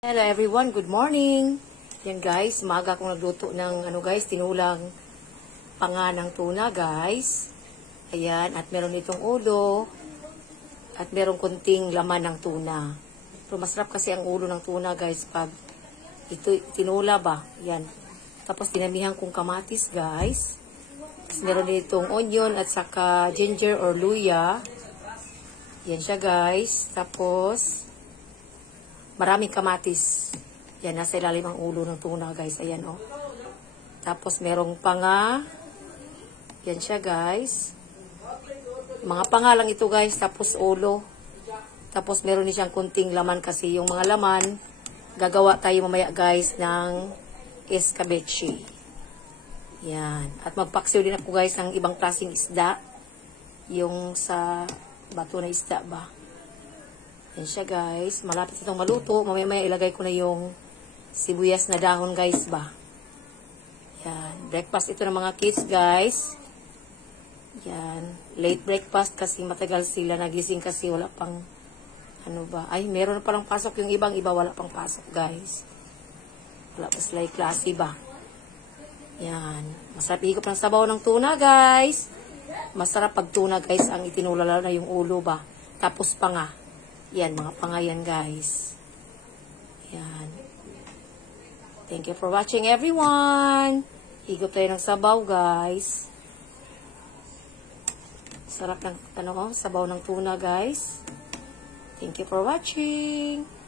Hello everyone, good morning. Yan guys, maaga akong nagluto ng tinulang panga ng tuna guys. Ayan, at meron itong ulo at meron kunting laman ng tuna. Pero masarap kasi ang ulo ng tuna guys pag ito tinula ba. Yan. Tapos dinamihan kong kamatis guys. Tapos meron ditong onion at saka ginger or luya. Yan siya guys. Tapos maraming kamatis. Yan, nasa ilalim ang ulo ng tuna, guys. Ayan, oh. Tapos, merong panga. Yan siya, guys. Mga panga lang ito, guys. Tapos, ulo. Tapos, meron din siyang kunting laman kasi yung mga laman, gagawa tayo mamaya, guys, ng escabeche. Yan. At magpaksiw din ako, guys, ng ibang klaseng isda. Yung sa bato na isda ba. Yan siya guys. Malapit itong maluto. Mamaya ilagay ko na yung sibuyas na dahon guys ba. Yan. Breakfast ito ng mga kids guys. Yan. Late breakfast kasi matagal sila nagising kasi wala pang Ay, meron na palang pasok yung ibang iba. Wala pang pasok guys. Wala pa sila klase ba. Yan. Masarap higop ng sabaw ng tuna guys. Masarap pag tuna guys ang itinulala na yung ulo ba. Tapos panga. Yan, mga pangayan guys. Yan. Thank you for watching everyone. Higop tayo ng sabaw guys. Sarap ng sabaw ng tuna guys. Thank you for watching.